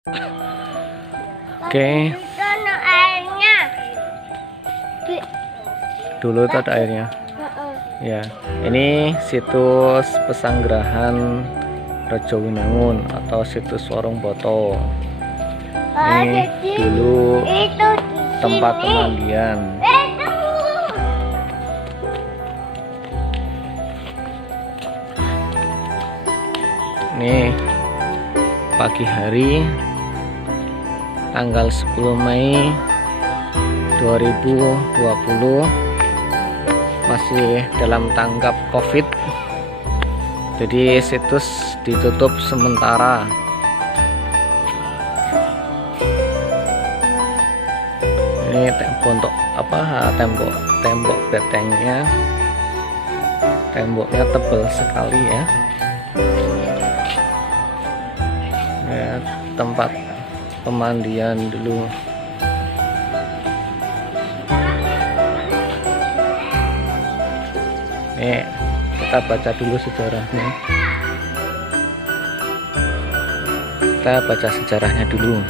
Oke, Itu ada airnya. dulu tuh ada airnya. Ya, ini situs Pesanggerahan Rejowinangun atau situs Warung Boto. Ini dulu Itu tempat pemandian. Nih, pagi hari tanggal 10 Mei 2020 masih dalam tanggap COVID. Jadi situs ditutup sementara. Ini tembok betengnya, temboknya tebal sekali ya. Ya, tempat pemandian dulu. Nih, kita baca dulu sejarahnya. Kita baca sejarahnya dulu.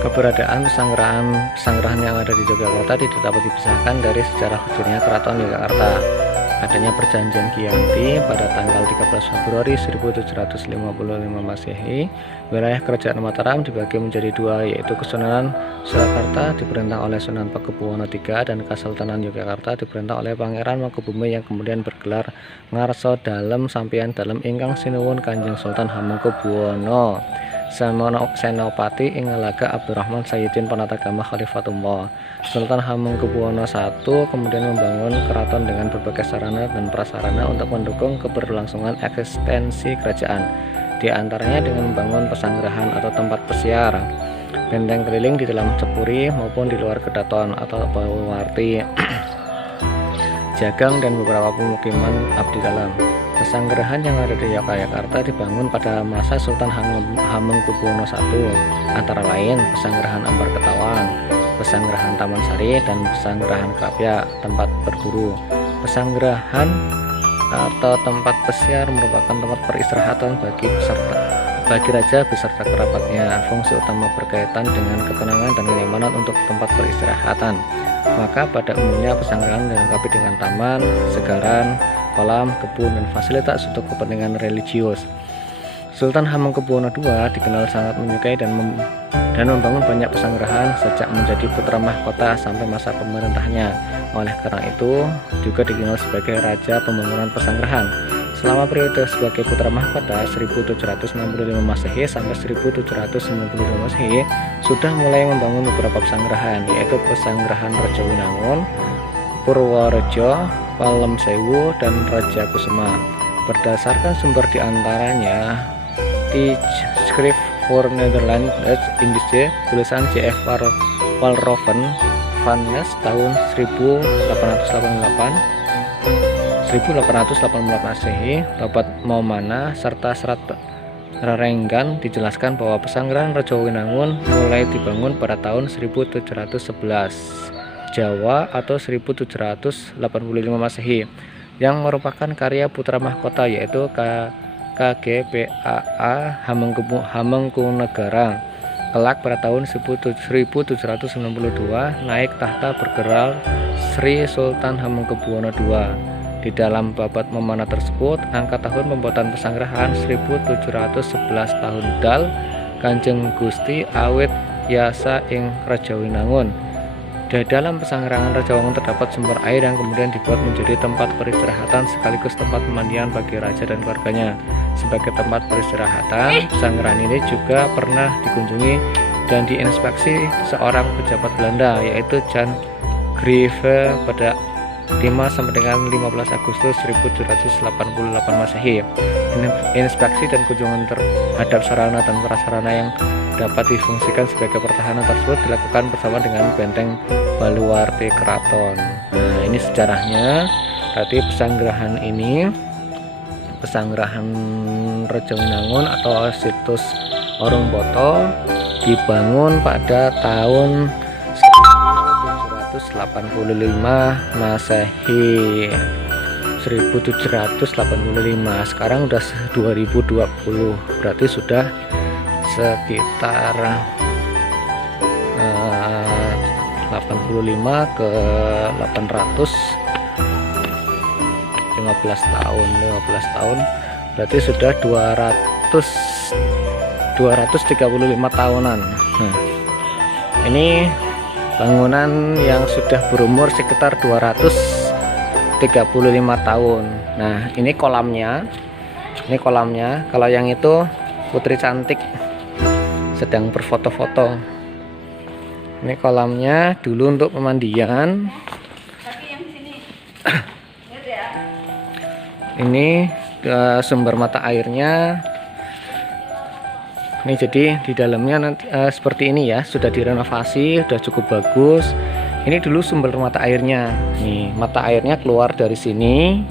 Keberadaan pesanggerahan yang ada di Yogyakarta tidak dapat dipisahkan dari sejarah berdirinya Keraton Yogyakarta. Adanya perjanjian Giyanti pada tanggal 13 Februari 1755 Masehi, wilayah kerajaan Mataram dibagi menjadi dua, yaitu Kesunanan Surakarta diperintah oleh Sunan Pakubuwono III dan Kesultanan Yogyakarta diperintah oleh Pangeran Mangkubumi yang kemudian bergelar Ngarsa Dalem Sampeyan Dalem ingkang sinuwun Kanjeng Sultan Hamengkubuwono Senopati ing Ngalaga Abdurrahman Sayyidin Panatagama Khalifatullah. Sultan Hamengkubuwono I kemudian membangun keraton dengan berbagai sarana dan prasarana untuk mendukung keberlangsungan eksistensi kerajaan, di antaranya dengan membangun pesanggerahan atau tempat pesiar, benteng keliling di dalam Cepuri maupun di luar Kedaton atau Bawarti, Jagang, dan beberapa pemukiman abdi dalam. Pesanggerahan yang ada di Yogyakarta dibangun pada masa Sultan Hamengkubuwono I, antara lain Pesanggerahan Ambar Ketawang, Pesanggerahan Taman Sari, dan Pesanggerahan Krapyak tempat berburu. Pesanggerahan atau tempat pesiar merupakan tempat peristirahatan bagi raja beserta kerabatnya. Fungsi utama berkaitan dengan ketenangan dan kenyamanan untuk tempat peristirahatan. Maka pada umumnya pesanggerahan dilengkapi dengan taman, segaran, kolam, kebun, dan fasilitas untuk kepentingan religius. Sultan Hamengkubuwono II dikenal sangat menyukai dan membangun banyak pesanggerahan sejak menjadi putra mahkota sampai masa pemerintahnya. Oleh karena itu juga dikenal sebagai Raja Pembangunan Pesanggerahan. Selama periode sebagai putra mahkota 1765 Masehi sampai 1795 Masehi sudah mulai membangun beberapa pesanggerahan, yaitu Pesanggerahan Rejowinangun, Purworejo, Palem Sewu, dan Raja Kusuma. Berdasarkan sumber diantaranya di Schrift for Netherlands Indische tulisan C.F. Walraven van Ness tahun 1888 Masehi, Babat Maumana, serta Serat Rerenggan dijelaskan bahwa Pesanggerahan Rejowinangun mulai dibangun pada tahun 1711 Jawa atau 1785 Masehi, yang merupakan karya putra mahkota yaitu KGPAA Hamengkunegara. Kelak pada tahun 1792 naik tahta bergelar Sri Sultan Hamengkubuwono II. Di dalam Babat Maumana tersebut, angka tahun pembuatan pesanggerahan 1711 tahun dal Kanjeng Gusti awit yasa ing Rejowinangun. Di dalam Pesanggerahan Rejowinangun terdapat sumber air yang kemudian dibuat menjadi tempat peristirahatan sekaligus tempat pemandian bagi raja dan keluarganya. Sebagai tempat peristirahatan, pesanggerahan ini juga pernah dikunjungi dan diinspeksi seorang pejabat Belanda, yaitu Jan Grieve pada 5 sampai dengan 15 Agustus 1788 Masehi. Inspeksi dan kunjungan terhadap sarana dan prasarana yang dapat difungsikan sebagai pertahanan tersebut dilakukan bersama dengan benteng baluarte keraton. Nah, ini sejarahnya. Tadi pesanggerahan ini Pesanggerahan Rejowinangun atau situs Warung Poto dibangun pada tahun 1785 Masehi. 1785, sekarang udah 2020, berarti sudah sekitar 85 ke 800 15 tahun, berarti sudah 235 tahunan. Nah, ini bangunan yang sudah berumur sekitar 235 tahun. Nah, ini kolamnya. Kalau yang itu Putri Cantik sedang berfoto-foto. Ini kolamnya dulu untuk pemandian. Ini sumber mata airnya. Ini jadi di dalamnya nanti seperti ini ya, sudah direnovasi, sudah cukup bagus. Ini dulu sumber mata airnya. Nih, mata airnya keluar dari sini.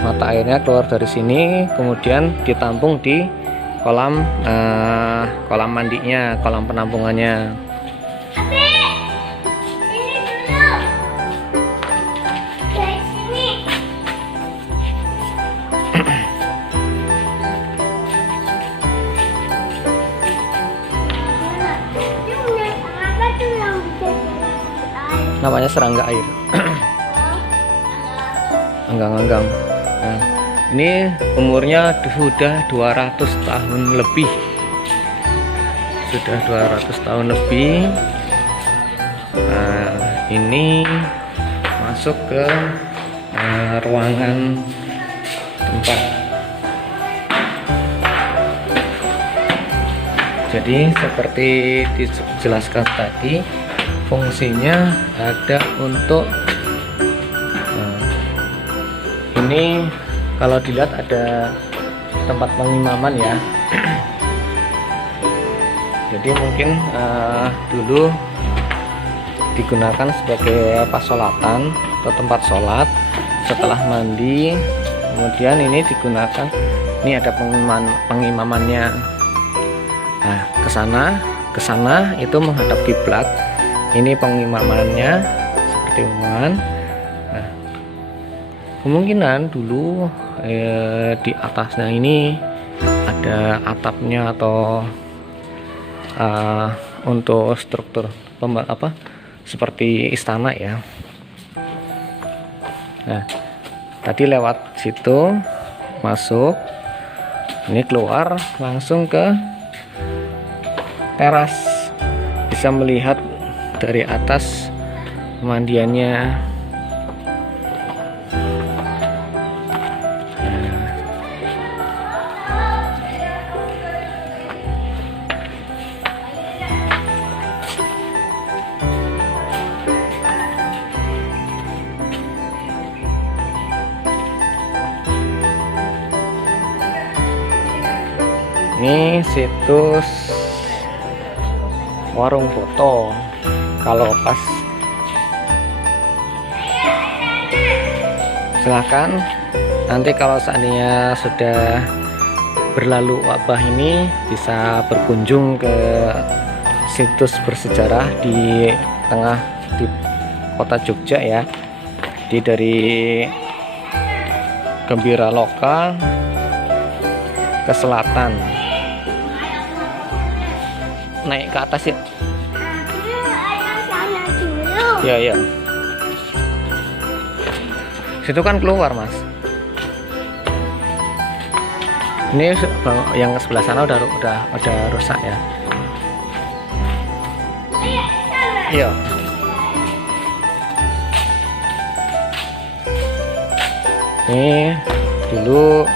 Mata airnya keluar dari sini, kemudian ditampung di kolam mandinya, kolam penampungannya. Namanya serangga air. Anggang-anggang. Nah, ini umurnya sudah 200 tahun lebih. Sudah 200 tahun lebih. Nah, ini masuk ke ruangan tempat. Jadi seperti dijelaskan tadi, fungsinya ada untuk ini kalau dilihat ada tempat pengimaman ya. Jadi mungkin dulu digunakan sebagai pasolatan atau tempat sholat setelah mandi, kemudian ini digunakan, ini ada pengimamannya. Nah, ke sana itu menghadap kiblat. Ini pengimamannya seperti imaman. Nah, kemungkinan dulu di atasnya ini ada atapnya atau untuk struktur seperti istana ya. Nah, tadi lewat situ masuk, ini keluar langsung ke teras, bisa melihat dari atas pemandiannya. Ini situs Warung Poto. Kalau pas silahkan, nanti kalau seandainya sudah berlalu wabah ini bisa berkunjung ke situs bersejarah di kota Jogja ya. Jadi dari Gembira Loka ke selatan, naik ke atas ya. Ya. Situ kan keluar mas. Ini yang sebelah sana udah rusak ya. Iya. Ini dulu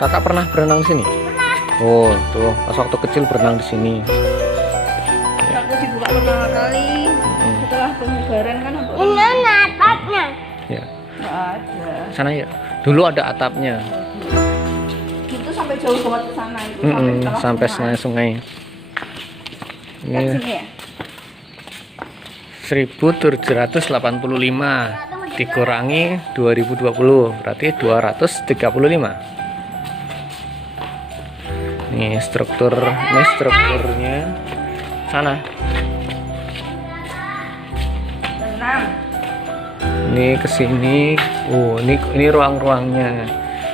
kakak pernah berenang di sini? Pernah. Oh, tuh pas waktu kecil berenang di sini. Aku dibuka pertama kali setelah pemugaran kan. Ini atapnya. Ya. Nggak ada. Sana ya. Dulu ada atapnya. Itu sampai jauh banget ke sana itu. Sampai sungai. Ini sini ya? 1785. dikurangi 2020 berarti 235. Ini strukturnya sana. 6. Ini kesini. Oh, ini ruang-ruangnya.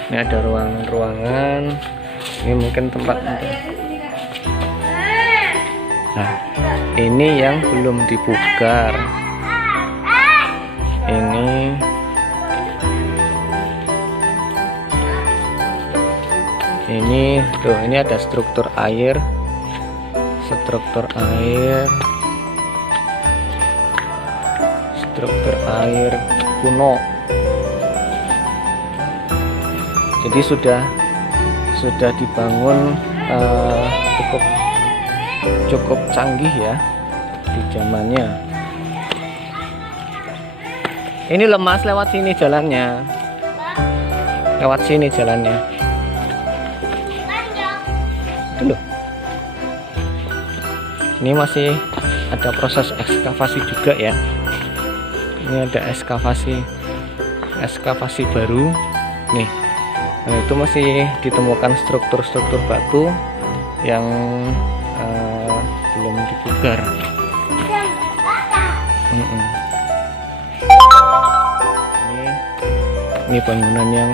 Ini ada ruangan. Ini mungkin tempat untuk. Nah, ini yang belum dibugar. Ini tuh, ini ada struktur air kuno. Jadi sudah dibangun cukup canggih ya di zamannya. Ini lemas, lewat sini jalannya. Dulu. Ini masih ada proses ekskavasi juga ya. Ini ada ekskavasi baru nih. Nah, itu masih ditemukan struktur batu yang belum dibugar. Ini bangunan yang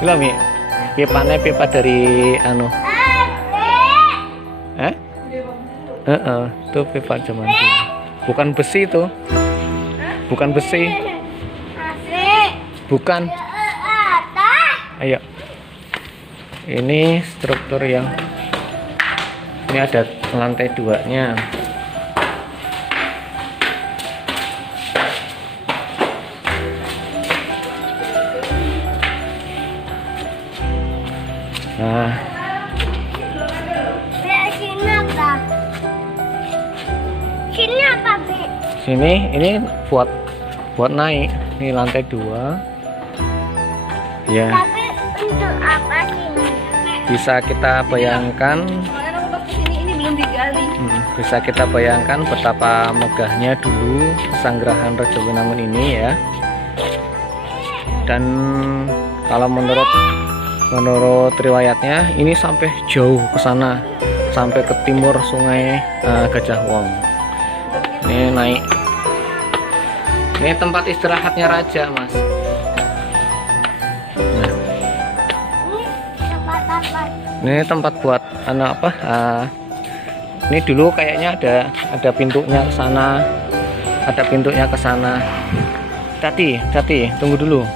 gila Mi, pipa dari tuh pipa zaman dulu. Bukan besi itu. Bukan besi. Bukan. Ayo. Ini struktur yang ini ada lantai 2-nya. Nah, sini apa, Be? sini ini buat naik. Ini lantai 2. Ya. Tapi untuk apa sini? Bisa kita bayangkan. Kemarin aku pas kesini ini belum digali. Bisa kita bayangkan betapa megahnya dulu Pesanggerahan Rejowinangun ini ya. Dan kalau menurut riwayatnya ini sampai jauh ke sana, sampai ke timur Sungai Gajah Wong. Ini naik. Ini tempat istirahatnya raja, Mas. Nah, Tempat apa? ini tempat buat anak apa? Ini dulu kayaknya ada pintunya ke sana. Ada pintunya ke sana. Tati, tunggu dulu.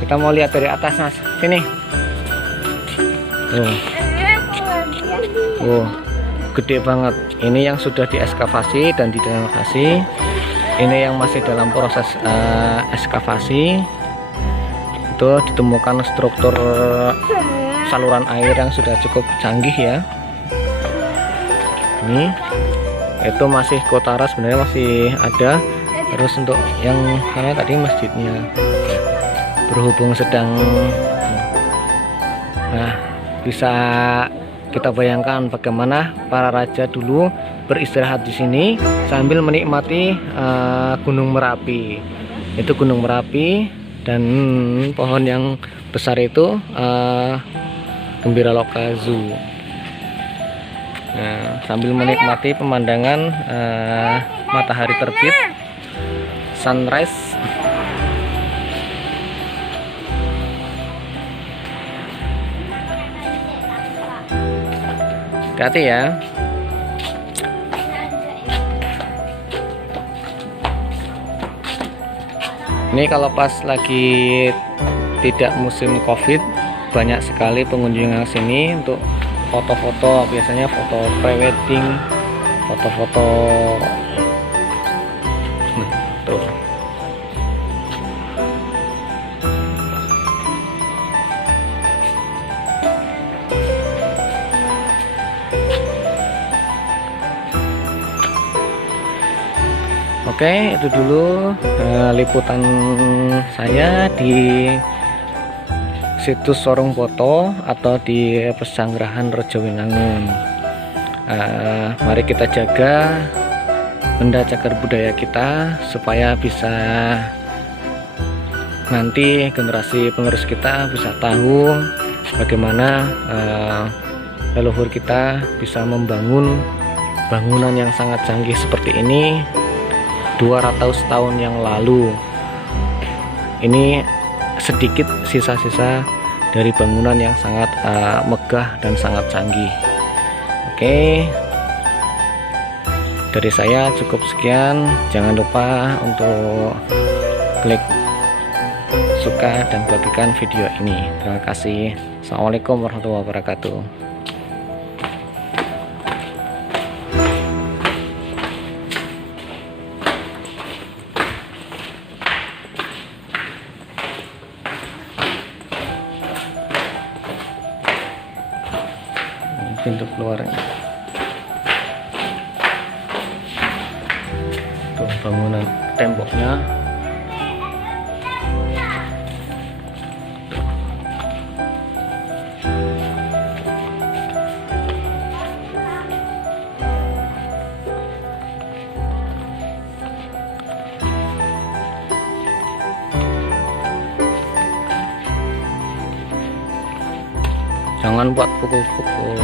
Kita mau lihat dari atas, Mas. Sini. Oh, gede banget. Ini yang sudah diekskavasi dan direnovasi. Ini yang masih dalam proses ekskavasi. Itu ditemukan struktur saluran air yang sudah cukup canggih ya. Ini itu masih ke utara, sebenarnya masih ada. Terus untuk yang mana tadi masjidnya, berhubung sedang, nah bisa kita bayangkan bagaimana para raja dulu beristirahat di sini sambil menikmati Gunung Merapi. Itu Gunung Merapi dan pohon yang besar itu Gembiraloka Zoo. Nah, sambil menikmati pemandangan matahari terbit, sunrise. Hati-hati ya. Ini kalau pas lagi tidak musim COVID, banyak sekali pengunjung yang sini untuk foto-foto, biasanya foto pre-wedding, foto-foto. Nah, tuh. Oke, itu dulu liputan saya di situs Sorong Poto atau di Pesanggerahan Rejowinangun. Mari kita jaga benda cagar budaya kita supaya bisa nanti generasi penerus kita bisa tahu bagaimana leluhur kita bisa membangun bangunan yang sangat canggih seperti ini 200 tahun yang lalu. Ini sedikit sisa-sisa dari bangunan yang sangat megah dan sangat canggih. Oke, dari saya cukup sekian. Jangan lupa untuk klik suka dan bagikan video ini. Terima kasih. Assalamualaikum warahmatullahi wabarakatuh. Pintu keluarnya tuh, bangunan temboknya jangan buat pukul-pukul.